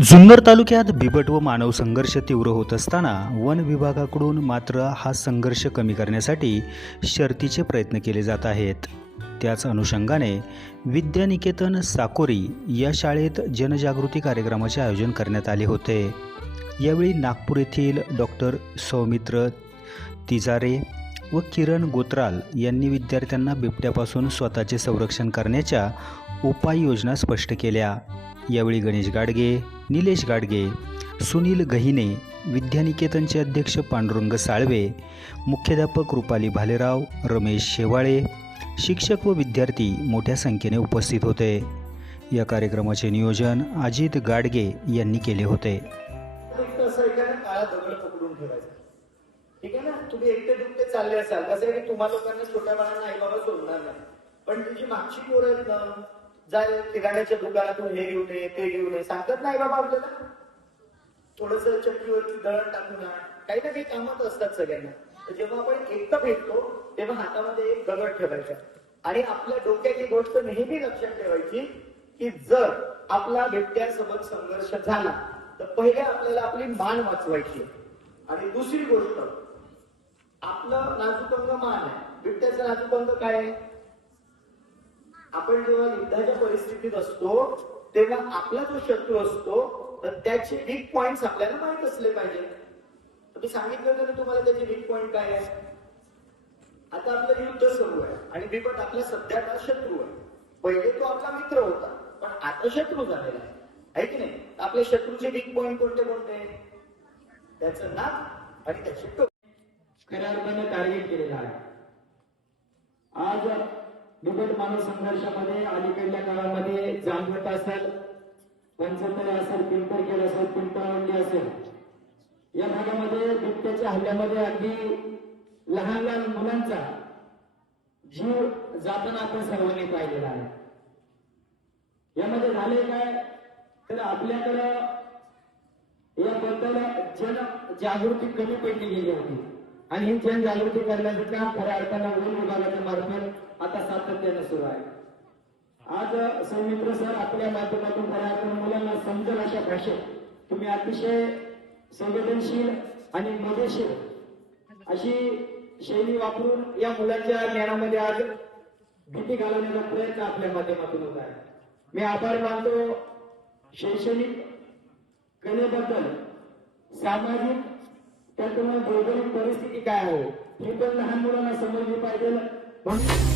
जुन्नर तालुक्यात बिबट व मानव संघर्ष तीव्र होत असताना वन विभागाकडून मात्र हा संघर्ष कमी करण्यासाठी शर्तीचे प्रयत्न केले जात आहेत. त्याच अनुषंगाने विद्यानिकेतन साकोरी या शाळेत जनजागृती कार्यक्रमाचे आयोजन करण्यात आले होते. यावेळी नागपूर येथील डॉक्टर सौमित्र तिजारे व किरण गोत्राल यांनी विद्यार्थ्यांना बिबट्यापासून स्वतःचे संरक्षण करण्याच्या उपाययोजना स्पष्ट केल्या. यावेळी गणेश गाडगे निलेश गाडगे सुनील गहिने विद्यानिकेतनचे अध्यक्ष पांडुरंग साळवे मुख्याध्यापक रुपाली भालेराव रमेश शेवाळे शिक्षक व विद्यार्थी मोठ्या संख्येने उपस्थित होते. या कार्यक्रमाचे नियोजन अजित गाडगे यांनी केले होते. ठीक आहे ना तुम्ही एकटे दुखते चालले असाल. कसं आहे की तुम्हा लोकांना छोट्या बाळांना आई बाबा सोडणार नाही. पण तुझी मागची पोरं आहेत ना जाय गाण्याच्या दुकानातून हे घेऊन ये ते घेऊन ये. सांगत नाही बाबा आपल्याला. थोडस चक्कीवरती दळण टाकून काही ना काही कामात असतात सगळ्यांना. जेव्हा आपण एकटं भेटतो तेव्हा हातामध्ये एक दगड ठेवायचा. आणि आपल्या डोक्याची गोष्ट नेहमी लक्षात ठेवायची की जर आपला बिबट्यासोबत संघर्ष झाला तर पहिले आपल्याला आपली मान वाचवायची. आणि दुसरी गोष्ट आपलं नाजूकंग मान आहे. बिबट्याचं नाजूकंग काय आहे? आपण जेव्हा युद्धाच्या परिस्थितीत असतो तेव्हा आपला जो शत्रू असतो तर त्याचे वीक पॉइंट आपल्याला माहीत असले पाहिजे. मी सांगितलं होतं ना तुम्हाला त्याचे वीक पॉइंट काय आहे? आता आपलं युद्ध सुरू आहे आणि बिबट आपला सध्याचा शत्रू आहे. पहिले तो आपला मित्र होता पण आता शत्रू झालेला आहे. आहे की नाही? आपल्या शत्रूचे वीक पॉइंट कोणते कोणते? त्याचं नाक आणि त्याचे टोक. खऱ्या अर्थाने टार्गेट केलेला आहे. आज बिबट मानव संघर्षामध्ये अलीकडल्या काळामध्ये जामघट असेल पंचतरी असेल पिंपरखेड असेल पिंपळवंडी असेल. या भागामध्ये बिबट्याच्या हल्ल्यामध्ये अगदी लहान लहान मुलांचा जीव जाताना आपण सर्वांनी पाहिलेला आहे. यामध्ये झाले काय? तर आपल्याकडं याबद्दल जन जागृती कमी पडली गेली होती. आणि ही जनजागृती करण्याचं काम खऱ्या अर्थानं वन विभागाच्या आता सातत्यानं सुरू आहे. आज सौमित्र सर आपल्या माध्यमातून खऱ्या अर्थानं मुलांना समजेल अशा भाषेत तुम्ही अतिशय संवेदनशील आणि मजेशीर अशी शैली वापरून या मुलांच्या ज्ञानामध्ये आज भीती घालवण्याचा प्रयत्न आपल्या माध्यमातून होत आहे. मी आभार मानतो शैक्षणिक कलेबद्दल. सामाजिक त्यातून भौगोलिक परिस्थिती काय आहे हे पण लहान मुलांना समजली पाहिजे.